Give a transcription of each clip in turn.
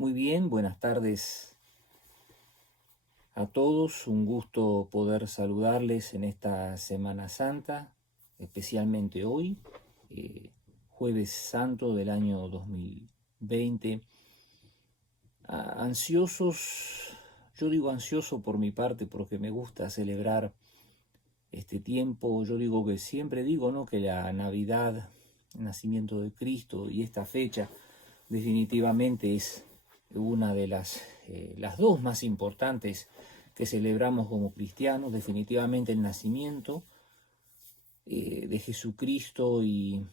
Muy bien, buenas tardes a todos. Un gusto poder saludarles en esta Semana Santa, especialmente hoy, Jueves Santo del año 2020. Ansiosos, yo digo ansioso por mi parte porque me gusta celebrar este tiempo. Yo digo que siempre digo, ¿no?, que la Navidad, el nacimiento de Cristo y esta fecha definitivamente es una de las dos más importantes que celebramos como cristianos. Definitivamente el nacimiento de Jesucristo y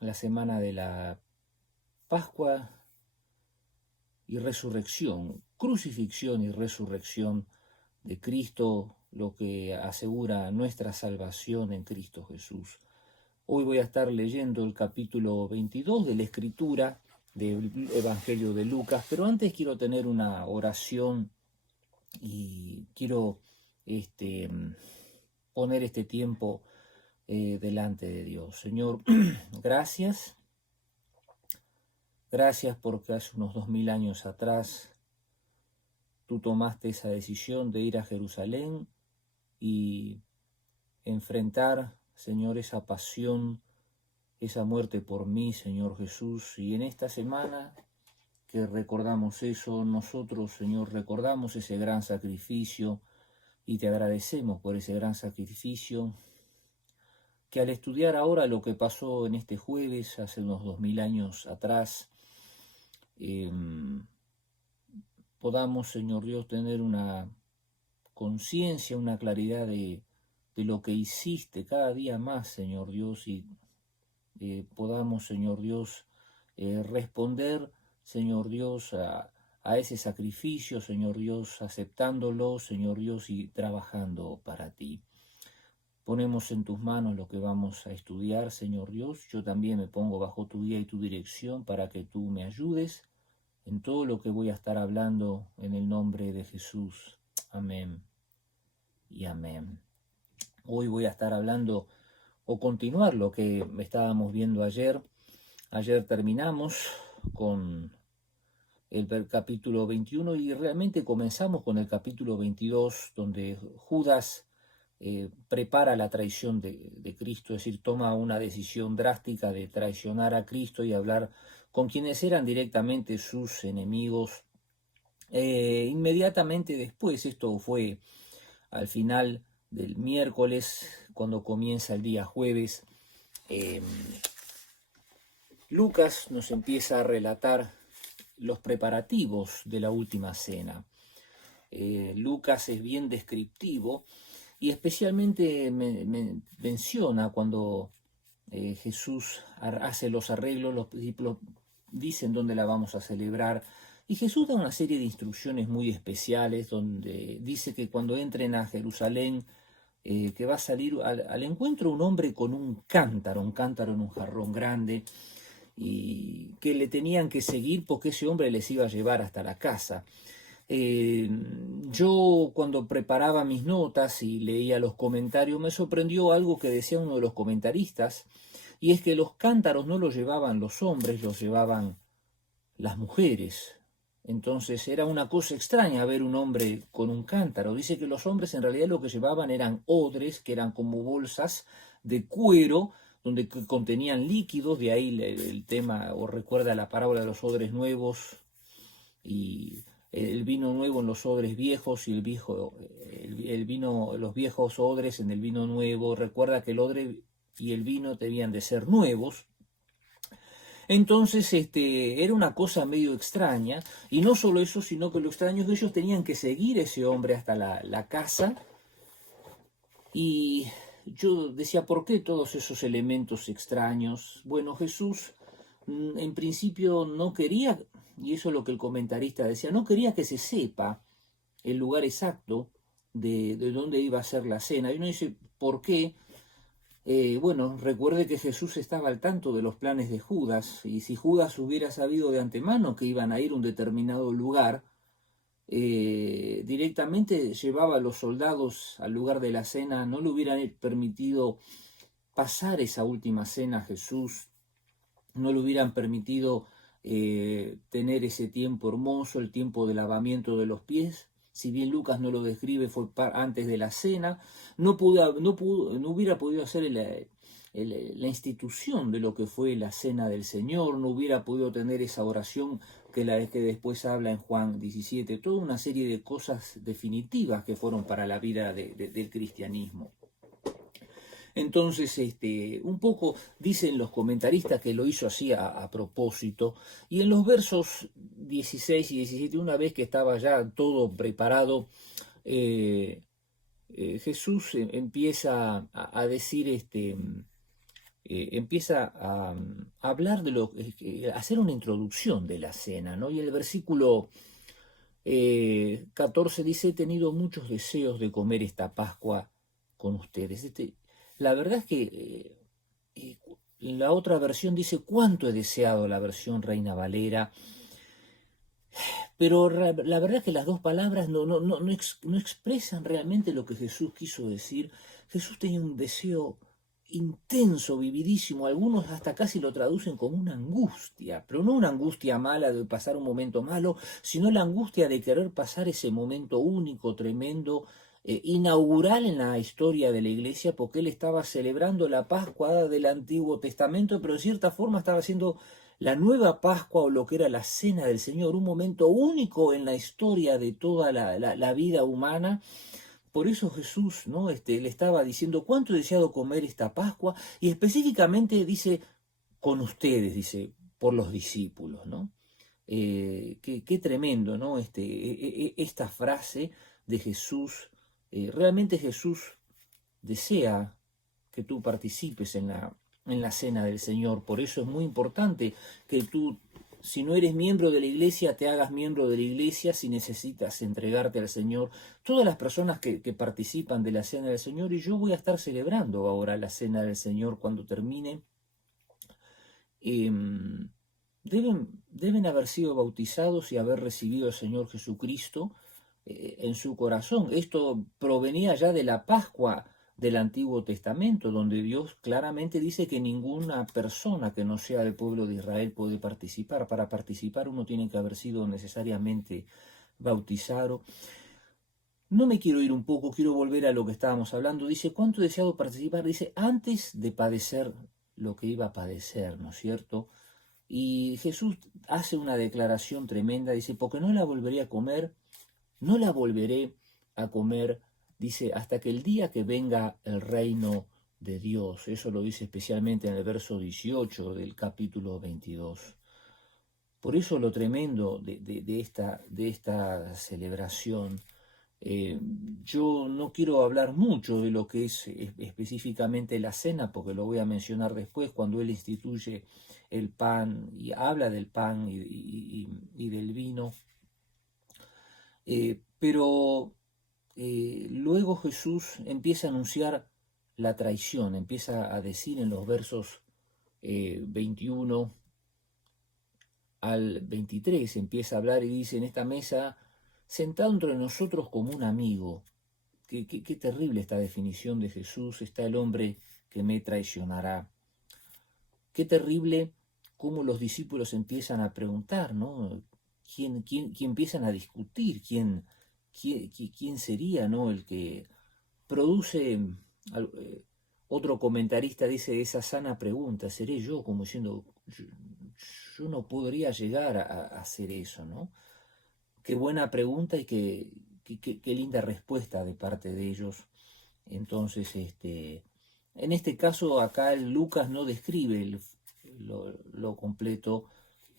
la semana de la Pascua y resurrección, crucifixión y resurrección de Cristo, lo que asegura nuestra salvación en Cristo Jesús. Hoy voy a estar leyendo el capítulo 22 de la Escritura del Evangelio de Lucas, pero antes quiero tener una oración y quiero poner este tiempo delante de Dios. Señor, gracias porque hace unos 2000 años atrás tú tomaste esa decisión de ir a Jerusalén y enfrentar, Señor, esa pasión, esa muerte por mí, Señor Jesús. Y en esta semana que recordamos eso, nosotros, Señor, recordamos ese gran sacrificio y te agradecemos por ese gran sacrificio, que al estudiar ahora lo que pasó en este jueves, hace unos 2000 años atrás, podamos, Señor Dios, tener una conciencia, una claridad de lo que hiciste cada día más, Señor Dios, y podamos, Señor Dios, responder, Señor Dios, a ese sacrificio, Señor Dios, aceptándolo, Señor Dios, y trabajando para ti. Ponemos en tus manos lo que vamos a estudiar, Señor Dios. Yo también me pongo bajo tu guía y tu dirección para que tú me ayudes en todo lo que voy a estar hablando en el nombre de Jesús. Amén y amén. Hoy voy a estar hablando o continuar lo que estábamos viendo ayer. Ayer terminamos con el capítulo 21 y realmente comenzamos con el capítulo 22, donde Judas prepara la traición de Cristo, es decir, toma una decisión drástica de traicionar a Cristo y hablar con quienes eran directamente sus enemigos. Inmediatamente después, esto fue al final del miércoles, cuando comienza el día jueves, Lucas nos empieza a relatar los preparativos de la última cena. Lucas es bien descriptivo y especialmente menciona cuando Jesús hace los arreglos, los discípulos dicen dónde la vamos a celebrar, y Jesús da una serie de instrucciones muy especiales donde dice que cuando entren a Jerusalén, que va a salir al encuentro un hombre con un cántaro en un jarrón grande, y que le tenían que seguir porque ese hombre les iba a llevar hasta la casa. Yo cuando preparaba mis notas y leía los comentarios me sorprendió algo que decía uno de los comentaristas, y es que los cántaros no los llevaban los hombres, los llevaban las mujeres. Entonces era una cosa extraña ver un hombre con un cántaro. Dice que los hombres en realidad lo que llevaban eran odres, que eran como bolsas de cuero, donde contenían líquidos. De ahí el tema, o recuerda la parábola de los odres nuevos y el vino nuevo en los odres viejos y el vino, los viejos odres en el vino nuevo. Recuerda que el odre y el vino debían de ser nuevos. Entonces era una cosa medio extraña, y no solo eso, sino que lo extraño es que ellos tenían que seguir a ese hombre hasta la casa. Y yo decía, ¿por qué todos esos elementos extraños? Bueno, Jesús en principio no quería, y eso es lo que el comentarista decía, no quería que se sepa el lugar exacto de dónde iba a ser la cena. Y uno dice, ¿por qué? Bueno, recuerde que Jesús estaba al tanto de los planes de Judas, y si Judas hubiera sabido de antemano que iban a ir a un determinado lugar, directamente llevaba a los soldados al lugar de la cena, no le hubieran permitido pasar esa última cena a Jesús, no le hubieran permitido tener ese tiempo hermoso, el tiempo del lavamiento de los pies. Si bien Lucas no lo describe, fue antes de la cena. No hubiera podido hacer la institución de lo que fue la cena del Señor, no hubiera podido tener esa oración que después habla en Juan 17, toda una serie de cosas definitivas que fueron para la vida del cristianismo. Entonces, un poco dicen los comentaristas que lo hizo así a propósito, y en los versos 16 y 17, una vez que estaba ya todo preparado, Jesús empieza a decir, empieza a hablar de a hacer una introducción de la cena, ¿no? Y el versículo 14 dice: he tenido muchos deseos de comer esta Pascua con ustedes. La verdad es que la otra versión dice: cuánto he deseado, la versión Reina Valera. Pero la verdad es que las dos palabras no expresan realmente lo que Jesús quiso decir. Jesús tenía un deseo intenso, vividísimo. Algunos hasta casi lo traducen como una angustia, pero no una angustia mala de pasar un momento malo, sino la angustia de querer pasar ese momento único, tremendo, inaugural en la historia de la iglesia, porque él estaba celebrando la Pascua del Antiguo Testamento, pero de cierta forma estaba haciendo la nueva Pascua, o lo que era la Cena del Señor, un momento único en la historia de toda la vida humana. Por eso Jesús, ¿no? Le estaba diciendo: cuánto he deseado comer esta Pascua, y específicamente dice: con ustedes, dice, por los discípulos, ¿no? Qué tremendo, ¿no? Esta frase de Jesús. Realmente Jesús desea que tú participes en la cena del Señor. Por eso es muy importante que tú, si no eres miembro de la iglesia, te hagas miembro de la iglesia. Si necesitas entregarte al Señor, todas las personas que participan de la cena del Señor, y yo voy a estar celebrando ahora la cena del Señor cuando termine, deben haber sido bautizados y haber recibido al Señor Jesucristo en su corazón. Esto provenía ya de la Pascua del Antiguo Testamento, donde Dios claramente dice que ninguna persona que no sea del pueblo de Israel puede participar. Para participar uno tiene que haber sido necesariamente bautizado. No me quiero ir un poco, quiero volver a lo que estábamos hablando. Dice: ¿cuánto he deseado participar? Dice: antes de padecer lo que iba a padecer, ¿no es cierto? Y Jesús hace una declaración tremenda, dice: porque no la volveré a comer, no la volveré a comer, dice, hasta que el día que venga el reino de Dios. Eso lo dice especialmente en el verso 18 del capítulo 22. Por eso lo tremendo de esta celebración. Yo no quiero hablar mucho de lo que es específicamente la cena, porque lo voy a mencionar después, cuando él instituye el pan y habla del pan y del vino. Pero luego Jesús empieza a anunciar la traición, empieza a decir en los versos 21 al 23, empieza a hablar y dice: en esta mesa, sentado entre nosotros como un amigo. Qué terrible esta definición de Jesús: está el hombre que me traicionará. Qué terrible cómo los discípulos empiezan a preguntar, ¿no? ¿Quién empiezan a discutir? ¿Quién sería, ¿no?, el que produce? Otro comentarista dice esa sana pregunta: ¿seré yo? Como diciendo, yo no podría llegar a hacer eso, ¿no? Qué buena pregunta y qué linda respuesta de parte de ellos. Entonces, en este caso acá Lucas no describe lo completo.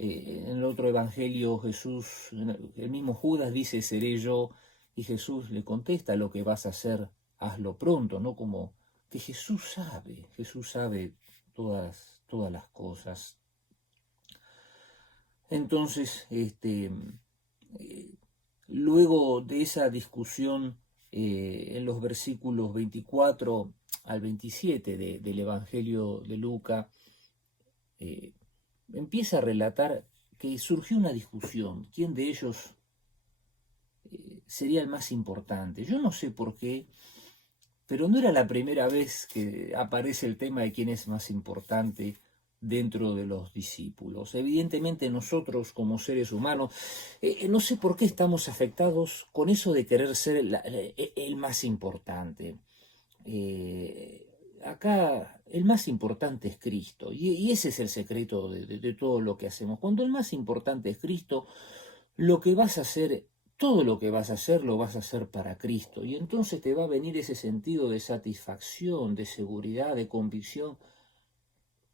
En el otro evangelio Jesús, el mismo Judas dice: seré yo, y Jesús le contesta: lo que vas a hacer, hazlo pronto, ¿no? Como que Jesús sabe todas las cosas. Entonces, luego de esa discusión, en los versículos 24 al 27 del Evangelio de Lucas, empieza a relatar que surgió una discusión: ¿quién de ellos sería el más importante? Yo no sé por qué, pero no era la primera vez que aparece el tema de quién es más importante dentro de los discípulos. Evidentemente nosotros como seres humanos, no sé por qué estamos afectados con eso de querer ser el más importante. Acá el más importante es Cristo, y ese es el secreto de todo lo que hacemos. Cuando el más importante es Cristo, lo que vas a hacer, todo lo que vas a hacer, lo vas a hacer para Cristo, y entonces te va a venir ese sentido de satisfacción, de seguridad, de convicción,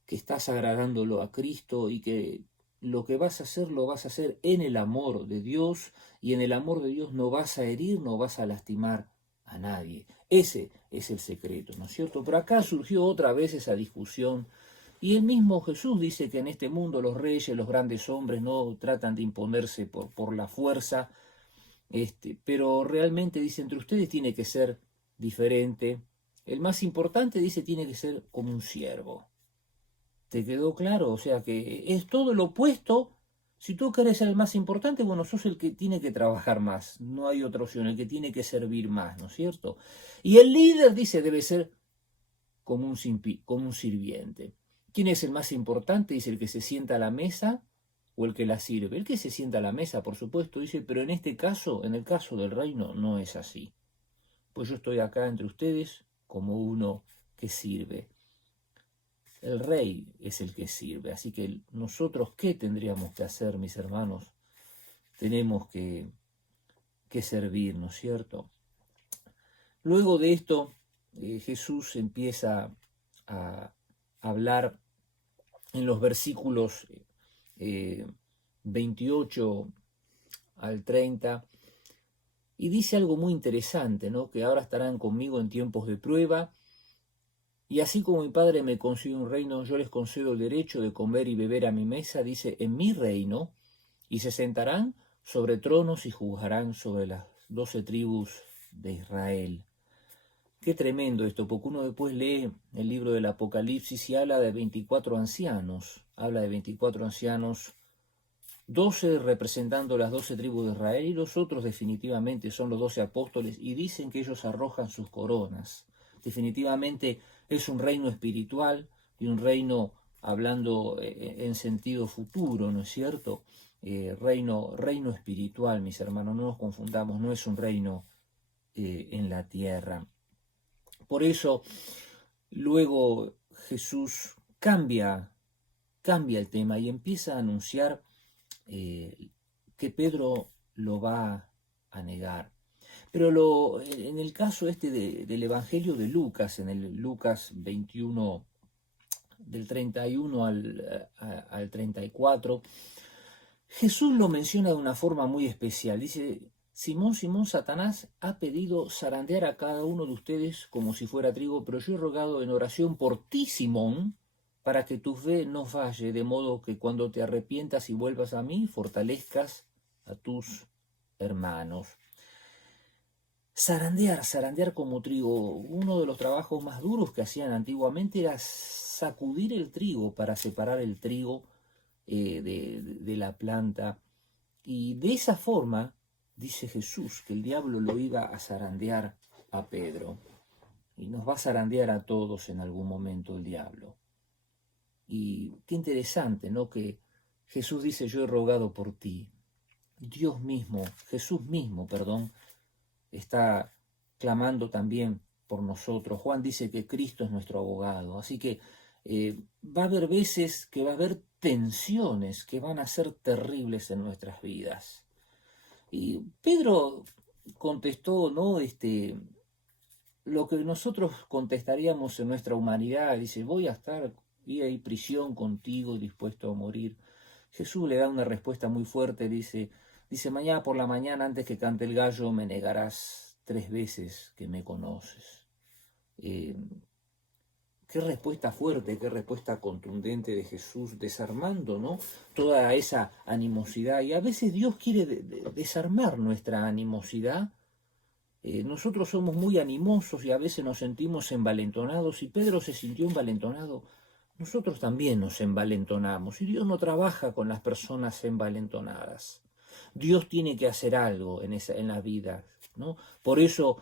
que estás agradándolo a Cristo y que lo que vas a hacer lo vas a hacer en el amor de Dios, y en el amor de Dios no vas a herir, no vas a lastimar a nadie. Ese es el secreto, ¿no es cierto? Pero acá surgió otra vez esa discusión, y el mismo Jesús dice que en este mundo los reyes, los grandes hombres no tratan de imponerse por la fuerza, pero realmente dice, entre ustedes tiene que ser diferente. El más importante, dice, tiene que ser como un siervo. ¿Te quedó claro? O sea que es todo lo opuesto. Si tú querés ser el más importante, bueno, sos el que tiene que trabajar más. No hay otra opción, el que tiene que servir más, ¿no es cierto? Y el líder, dice, debe ser como un sirviente. ¿Quién es el más importante? Dice, el que se sienta a la mesa o el que la sirve. El que se sienta a la mesa, por supuesto, dice, pero en este caso, en el caso del reino, no es así. Pues yo estoy acá entre ustedes como uno que sirve. El rey es el que sirve, así que nosotros, ¿qué tendríamos que hacer, mis hermanos? Tenemos que servir, ¿no es cierto? Luego de esto, Jesús empieza a hablar en los versículos 28 al 30, y dice algo muy interesante, ¿no? Que ahora estarán conmigo en tiempos de prueba, y así como mi Padre me concede un reino, yo les concedo el derecho de comer y beber a mi mesa, dice, en mi reino, y se sentarán sobre tronos y juzgarán sobre las 12 tribus de Israel. Qué tremendo esto, porque uno después lee el libro del Apocalipsis y habla de 24 ancianos, 12 representando las 12 tribus de Israel, y los otros definitivamente son los 12 apóstoles, y dicen que ellos arrojan sus coronas. Definitivamente es un reino espiritual y un reino hablando en sentido futuro, ¿no es cierto? Reino espiritual, mis hermanos, no nos confundamos, no es un reino en la tierra. Por eso, luego Jesús cambia el tema y empieza a anunciar que Pedro lo va a negar. Pero en el caso del Evangelio de Lucas, en el Lucas 21, del 31 al 34, Jesús lo menciona de una forma muy especial. Dice, Simón, Simón, Satanás ha pedido zarandear a cada uno de ustedes como si fuera trigo, pero yo he rogado en oración por ti, Simón, para que tu fe no falle, de modo que cuando te arrepientas y vuelvas a mí, fortalezcas a tus hermanos. Zarandear como trigo. Uno de los trabajos más duros que hacían antiguamente era sacudir el trigo para separar el trigo de la planta. Y de esa forma, dice Jesús, que el diablo lo iba a zarandear a Pedro. Y nos va a zarandear a todos en algún momento el diablo. Y qué interesante, ¿no? Que Jesús dice, yo he rogado por ti. Jesús mismo, está clamando también por nosotros. Juan dice que Cristo es nuestro abogado. Así que va a haber veces que va a haber tensiones que van a ser terribles en nuestras vidas. Y Pedro contestó, ¿no? Lo que nosotros contestaríamos en nuestra humanidad. Dice, voy a estar vida y prisión contigo, dispuesto a morir. Jesús le da una respuesta muy fuerte, dice, mañana por la mañana, antes que cante el gallo, me negarás 3 veces que me conoces. Qué respuesta fuerte, qué respuesta contundente de Jesús, desarmando, ¿no?, toda esa animosidad. Y a veces Dios quiere desarmar nuestra animosidad. Nosotros somos muy animosos y a veces nos sentimos envalentonados, y Pedro se sintió envalentonado. Nosotros también nos envalentonamos, y Dios no trabaja con las personas envalentonadas. Dios tiene que hacer algo en la vida, ¿no? Por eso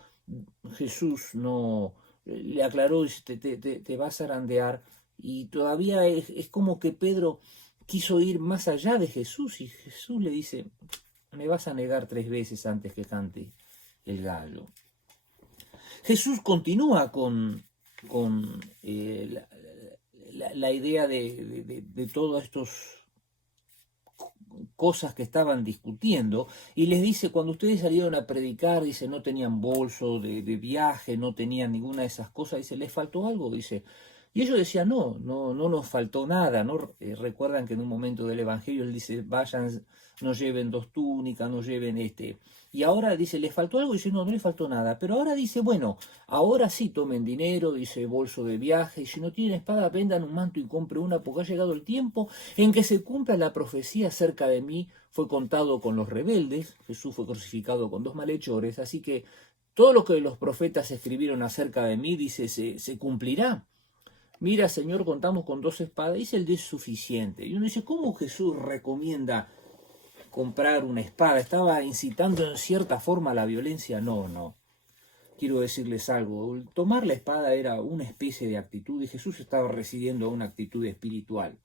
Jesús no le aclaró, dice, te va a zarandear, Y todavía es como que Pedro quiso ir más allá de Jesús y Jesús le dice, me vas a negar 3 veces antes que cante el gallo. Jesús continúa con la idea de todos estos cosas que estaban discutiendo y les dice, cuando ustedes salieron a predicar, dice, no tenían bolso de viaje, no tenían ninguna de esas cosas, dice, ¿les faltó algo? Dice, y ellos decían, no nos faltó nada, ¿no? Recuerdan que en un momento del Evangelio él dice, vayan, no lleven 2 túnicas, no lleven y ahora dice, ¿les faltó algo? Dice, no les faltó nada, pero ahora dice, bueno, ahora sí tomen dinero, dice, bolso de viaje, y si no tienen espada, vendan un manto y compre una, porque ha llegado el tiempo en que se cumpla la profecía acerca de mí, fue contado con los rebeldes, Jesús fue crucificado con 2 malhechores, así que todo lo que los profetas escribieron acerca de mí, dice, se cumplirá. Mira, Señor, contamos con 2 espadas, dice el Dios suficiente. Y uno dice, ¿cómo Jesús recomienda comprar una espada? ¿Estaba incitando en cierta forma a la violencia? No. Quiero decirles algo, tomar la espada era una especie de actitud y Jesús estaba residiendo a una actitud espiritual.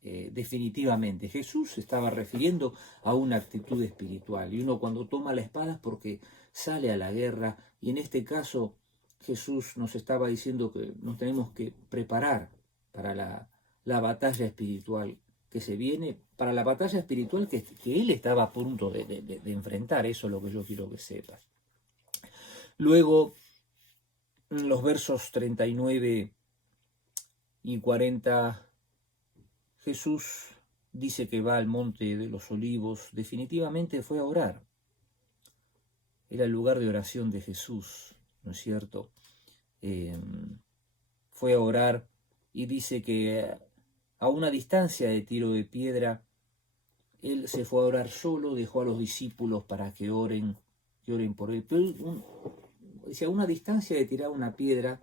Definitivamente, Jesús se estaba refiriendo a una actitud espiritual. Y uno cuando toma la espada es porque sale a la guerra y en este caso Jesús nos estaba diciendo que nos tenemos que preparar para la batalla espiritual que se viene, para la batalla espiritual que él estaba a punto de enfrentar. Eso es lo que yo quiero que sepas. Luego, los versos 39 y 40, Jesús dice que va al monte de los olivos, definitivamente fue a orar. Era el lugar de oración de Jesús, ¿no es cierto? Fue a orar y dice que a una distancia de tiro de piedra, él se fue a orar solo, dejó a los discípulos para que oren por él. Pero si a una distancia de tirar una piedra,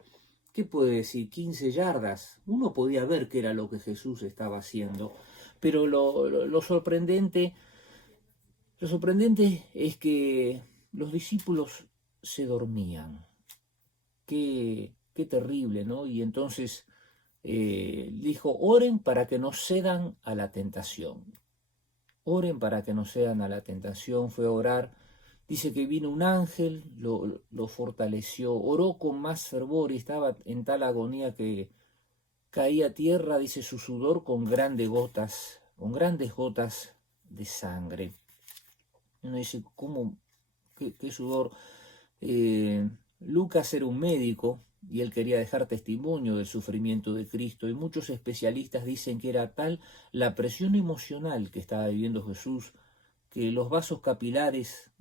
¿qué puede decir? 15 yardas. Uno podía ver qué era lo que Jesús estaba haciendo. Pero lo sorprendente es que los discípulos se dormían. Qué terrible, ¿no? Y entonces dijo, oren para que no cedan a la tentación. Oren para que no cedan a la tentación. Fue a orar. Dice que vino un ángel, lo fortaleció, oró con más fervor y estaba en tal agonía que caía a tierra, dice, su sudor con grandes gotas de sangre. Uno dice, ¿cómo? ¿Qué sudor? Lucas era un médico y él quería dejar testimonio del sufrimiento de Cristo, y muchos especialistas dicen que era tal la presión emocional que estaba viviendo Jesús, que los vasos capilares,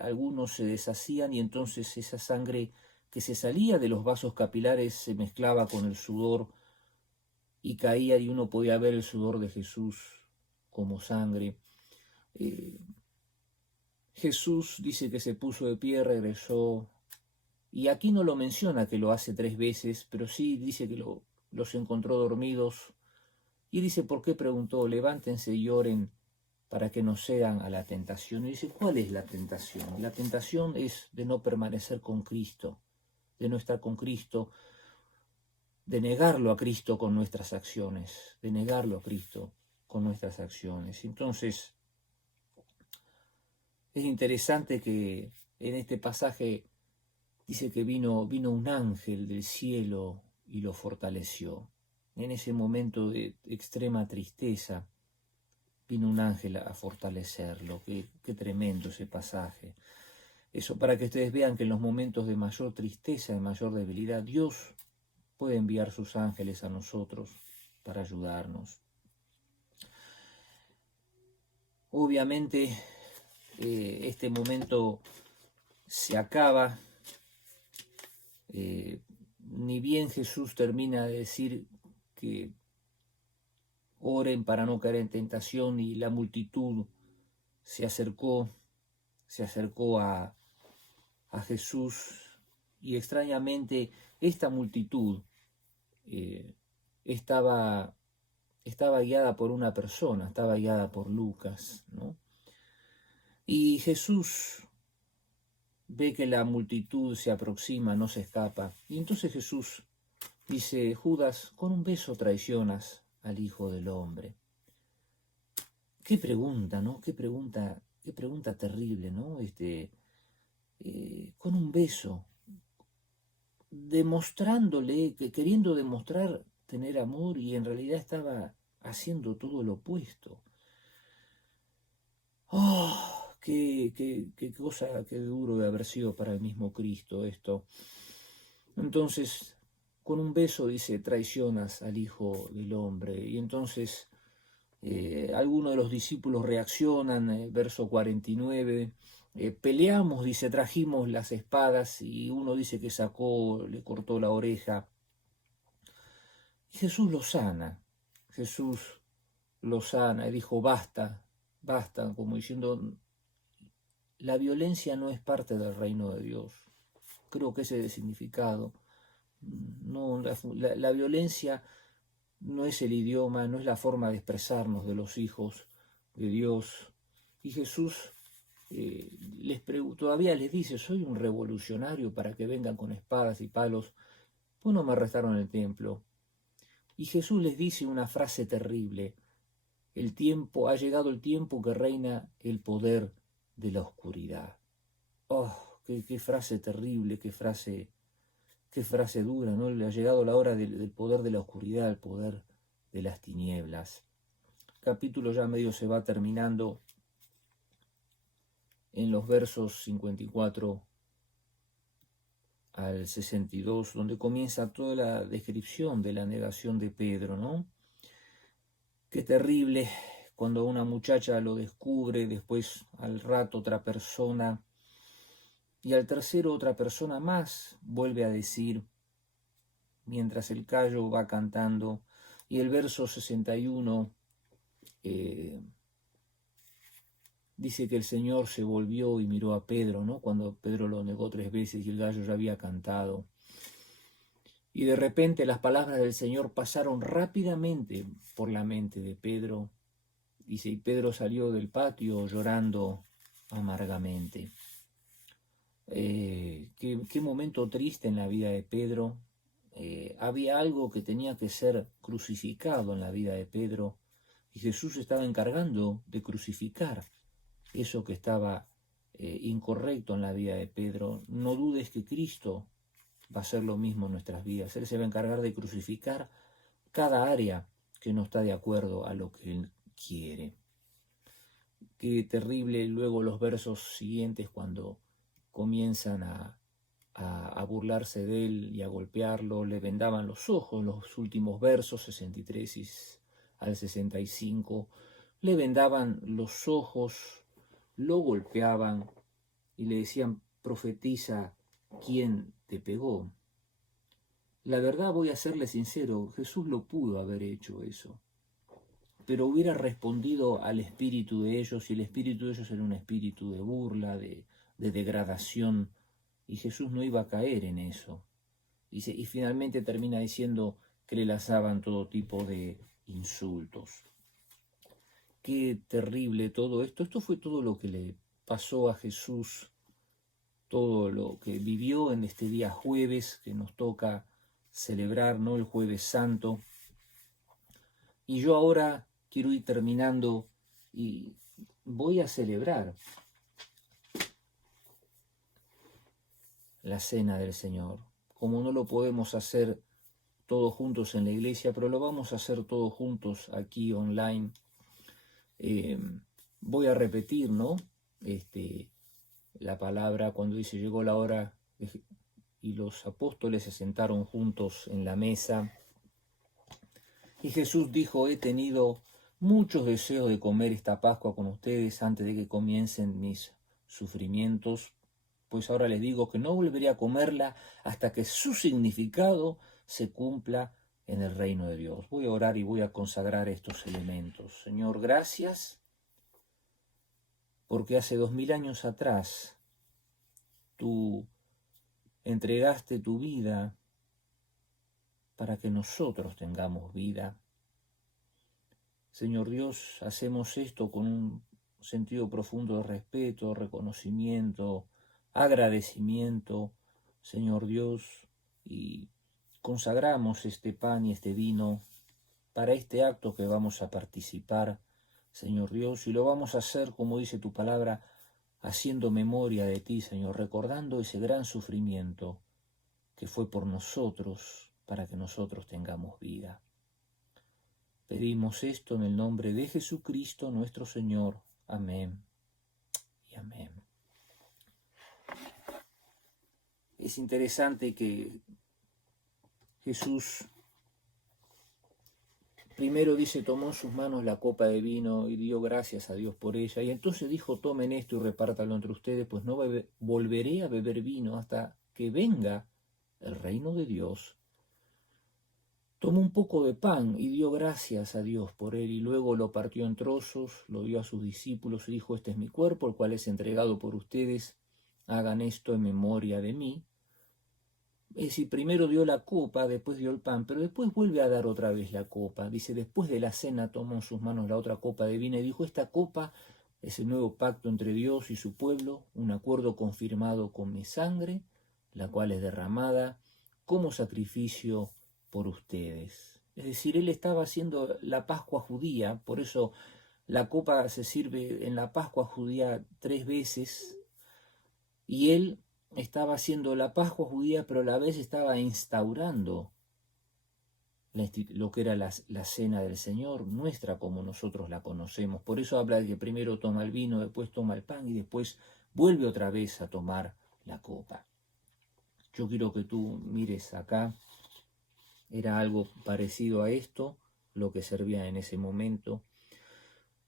algunos se deshacían y entonces esa sangre que se salía de los vasos capilares se mezclaba con el sudor y caía y uno podía ver el sudor de Jesús como sangre. Jesús dice que se puso de pie, regresó, y aquí no lo menciona que lo hace 3 veces, pero sí dice que los encontró dormidos, y dice, ¿por qué? Preguntó, levántense y oren para que no cedan a la tentación. Y dice, ¿cuál es la tentación? La tentación es de no permanecer con Cristo, de no estar con Cristo, de negarlo a Cristo con nuestras acciones, de negarlo a Cristo con nuestras acciones. Entonces, es interesante que en este pasaje dice que vino un ángel del cielo y lo fortaleció. En ese momento de extrema tristeza, vino un ángel a fortalecerlo. Qué tremendo ese pasaje. Eso para que ustedes vean que en los momentos de mayor tristeza, de mayor debilidad, Dios puede enviar sus ángeles a nosotros para ayudarnos. Obviamente, este momento se acaba. Ni bien Jesús termina de decir que oren para no caer en tentación, y la multitud se acercó a Jesús, y extrañamente esta multitud estaba guiada por una persona, estaba guiada por Lucas, ¿no? Y Jesús ve que la multitud se aproxima, no se escapa, y entonces Jesús Dice Judas, con un beso traicionas al Hijo del Hombre. Qué pregunta, ¿no? Qué pregunta terrible, ¿no? Con un beso, demostrándole, queriendo demostrar tener amor y en realidad estaba haciendo todo lo opuesto. ¡Oh! Qué cosa, qué duro de haber sido para el mismo Cristo esto. Entonces, con un beso, dice, traicionas al Hijo del Hombre. Y entonces, algunos de los discípulos reaccionan, verso 49, peleamos, dice, trajimos las espadas, y uno dice que le cortó la oreja. Jesús Jesús lo sana, y dijo, basta, basta, como diciendo, la violencia no es parte del reino de Dios. Creo que ese es el significado. No, la violencia no es el idioma, no es la forma de expresarnos de los hijos de Dios. Y Jesús todavía les dice, soy un revolucionario para que vengan con espadas y palos, pues no me arrestaron el templo. Y Jesús les dice una frase terrible, ha llegado el tiempo que reina el poder de la oscuridad. Oh, qué frase terrible, qué frase dura, ¿no? Le ha llegado la hora del poder de la oscuridad, el poder de las tinieblas. El capítulo ya medio se va terminando en los versos 54 al 62, donde comienza toda la descripción de la negación de Pedro, ¿no? Qué terrible cuando una muchacha lo descubre, después al rato otra persona, y al tercero otra persona más vuelve a decir, mientras el gallo va cantando, y el verso 61 dice que el Señor se volvió y miró a Pedro, ¿no? Cuando Pedro lo negó 3 veces y el gallo ya había cantado. Y de repente las palabras del Señor pasaron rápidamente por la mente de Pedro. Dice, y Pedro salió del patio llorando amargamente. Qué momento triste en la vida de Pedro. Había algo que tenía que ser crucificado en la vida de Pedro y Jesús estaba encargando de crucificar eso que estaba incorrecto en la vida de Pedro. No dudes que Cristo va a hacer lo mismo en nuestras vidas. Él se va a encargar de crucificar cada área que no está de acuerdo a lo que Él quiere. Qué terrible luego los versos siguientes cuando comienzan a burlarse de él y a golpearlo, le vendaban los ojos, los últimos versos 63 al 65, le vendaban los ojos, lo golpeaban y le decían, profetiza, ¿quién te pegó? La verdad, voy a serle sincero, Jesús lo pudo haber hecho eso, pero hubiera respondido al espíritu de ellos, y el espíritu de ellos era un espíritu de burla, de degradación, y Jesús no iba a caer en eso. Y finalmente termina diciendo que le lanzaban todo tipo de insultos. Qué terrible todo esto. Esto fue todo lo que le pasó a Jesús, todo lo que vivió en este día jueves que nos toca celebrar, ¿no? El Jueves Santo. Y yo ahora quiero ir terminando y voy a celebrar la cena del Señor. Como no lo podemos hacer todos juntos en la iglesia, pero lo vamos a hacer todos juntos aquí online. Voy a repetir, ¿no? La palabra cuando dice llegó la hora y los apóstoles se sentaron juntos en la mesa. Y Jesús dijo, he tenido muchos deseos de comer esta Pascua con ustedes antes de que comiencen mis sufrimientos, pues ahora les digo que no volveré a comerla hasta que su significado se cumpla en el reino de Dios. Voy a orar y voy a consagrar estos elementos. Señor, gracias, porque hace 2000 años atrás tú entregaste tu vida para que nosotros tengamos vida. Señor Dios, hacemos esto con un sentido profundo de respeto, reconocimiento, agradecimiento, Señor Dios, y consagramos este pan y este vino para este acto que vamos a participar, Señor Dios, y lo vamos a hacer, como dice tu palabra, haciendo memoria de ti, Señor, recordando ese gran sufrimiento que fue por nosotros, para que nosotros tengamos vida. Pedimos esto en el nombre de Jesucristo nuestro Señor. Amén y amén. Es interesante que Jesús primero dice, tomó en sus manos la copa de vino y dio gracias a Dios por ella. Y entonces dijo, tomen esto y repártalo entre ustedes, pues no volveré a beber vino hasta que venga el reino de Dios. Tomó un poco de pan y dio gracias a Dios por él, y luego lo partió en trozos, lo dio a sus discípulos y dijo, este es mi cuerpo, el cual es entregado por ustedes, hagan esto en memoria de mí. Es decir, primero dio la copa, después dio el pan, pero después vuelve a dar otra vez la copa. Dice, después de la cena tomó en sus manos la otra copa de vino y dijo, esta copa es el nuevo pacto entre Dios y su pueblo, un acuerdo confirmado con mi sangre, la cual es derramada como sacrificio por ustedes. Es decir, él estaba haciendo la Pascua judía, por eso la copa se sirve en la Pascua judía 3 veces, y él estaba haciendo la Pascua judía, pero a la vez estaba instaurando lo que era la cena del Señor, nuestra como nosotros la conocemos. Por eso habla de que primero toma el vino, después toma el pan y después vuelve otra vez a tomar la copa. Yo quiero que tú mires acá, era algo parecido a esto, lo que servía en ese momento.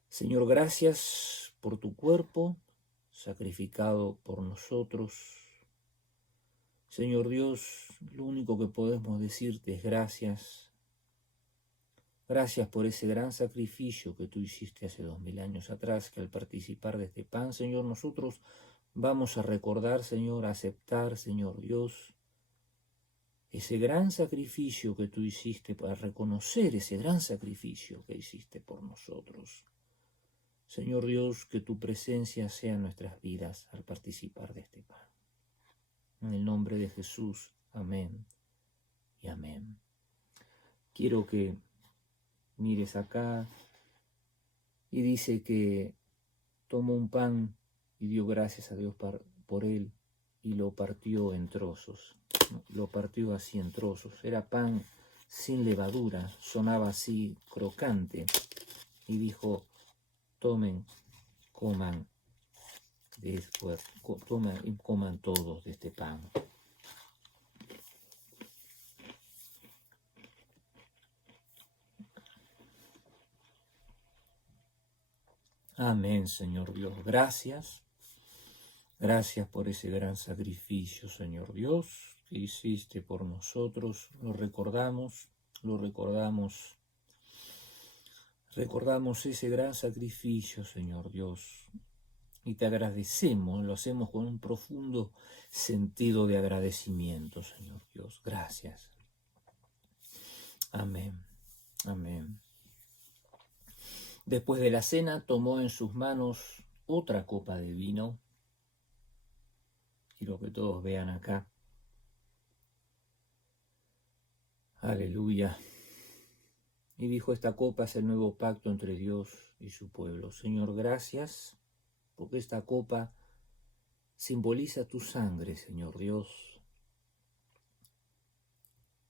Señor, gracias por tu cuerpo sacrificado por nosotros. Señor Dios, lo único que podemos decirte es gracias. Gracias por ese gran sacrificio que tú hiciste hace 2000 años atrás, que al participar de este pan, Señor, nosotros vamos a recordar, Señor, a aceptar, Señor Dios, ese gran sacrificio que tú hiciste, para reconocer ese gran sacrificio que hiciste por nosotros. Señor Dios, que tu presencia sea en nuestras vidas al participar de este pan. En el nombre de Jesús, amén y amén. Quiero que mires acá y dice que tomó un pan y dio gracias a Dios por él y lo partió en trozos. Lo partió así en trozos. Era pan sin levadura, sonaba así crocante. Y dijo, tomen, coman, después, tomen y coman todos de este pan. Amén, Señor Dios. Gracias. Gracias por ese gran sacrificio, Señor Dios, que hiciste por nosotros. Lo recordamos, recordamos ese gran sacrificio, Señor Dios. Y te agradecemos, lo hacemos con un profundo sentido de agradecimiento, Señor Dios. Gracias. Amén. Amén. Después de la cena tomó en sus manos otra copa de vino. Quiero que todos vean acá. Aleluya. Y dijo, esta copa es el nuevo pacto entre Dios y su pueblo. Señor, gracias, porque esta copa simboliza tu sangre, Señor Dios.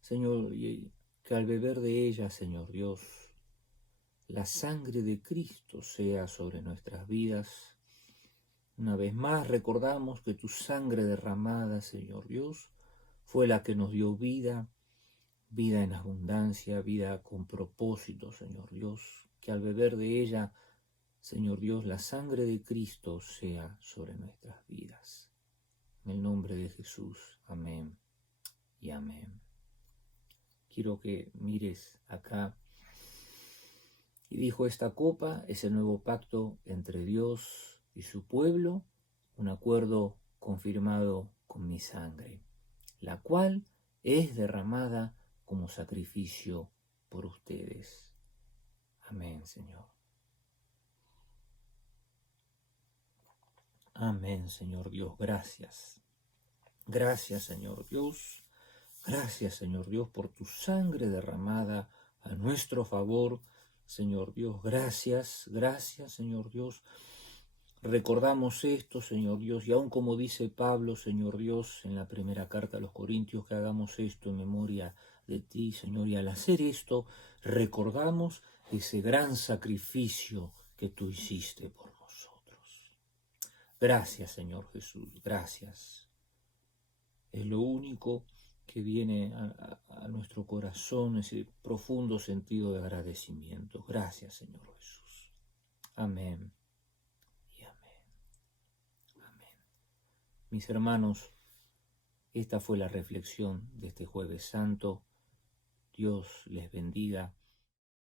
Señor, y que al beber de ella, Señor Dios, la sangre de Cristo sea sobre nuestras vidas. Una vez más recordamos que tu sangre derramada, Señor Dios, fue la que nos dio vida, vida en abundancia, vida con propósito, Señor Dios, que al beber de ella, Señor Dios, la sangre de Cristo sea sobre nuestras vidas. En el nombre de Jesús, amén y amén. Quiero que mires acá. Y dijo, esta copa es el nuevo pacto entre Dios y su pueblo, un acuerdo confirmado con mi sangre, la cual es derramada como sacrificio por ustedes. Amén, Señor. Amén, Señor Dios. Gracias. Gracias, Señor Dios. Gracias, Señor Dios, por tu sangre derramada a nuestro favor. Señor Dios, gracias, gracias, Señor Dios. Recordamos esto, Señor Dios, y aun como dice Pablo, Señor Dios, en la primera carta a los Corintios, que hagamos esto en memoria de ti, Señor, y al hacer esto, recordamos ese gran sacrificio que tú hiciste por nosotros. Gracias, Señor Jesús, gracias. Es lo único que viene a nuestro corazón, ese profundo sentido de agradecimiento. Gracias, Señor Jesús. Amén y amén. Amén. Mis hermanos, esta fue la reflexión de este Jueves Santo. Dios les bendiga.